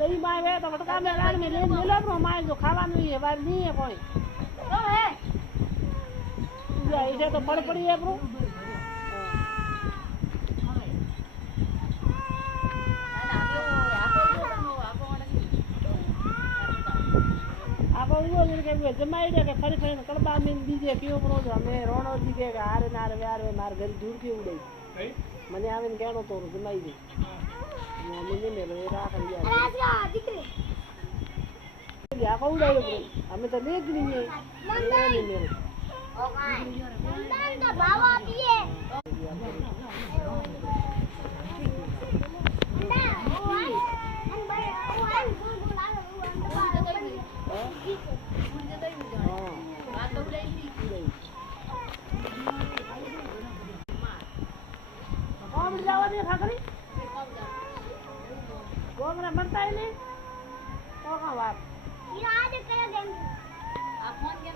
દહીં માં આવે તો વટકા મેં રાડ મેં લઈને મેલો પણ મારે જો ખાવાનું એ વાર નહીં હે કોઈ તો હે એ તો પડ પડી હે બ્રો जमाई दे के फरी फरी कड़बा में दीजे क्यों बनो जो हमें रोणो जी के हारे नारे यार वे मार घर दूर के उड़े मने आवेन कहनो तो जमाई दे मम्मी ने मेरे राख लिया राजा दिकरे या को उड़े रे हमें तो देख नहीं है नहीं मेरे ओ नंदन का बाबा पिए गोमरा मरता है नहीं तो कहाँ बात ये आज करेंगे आप फोन के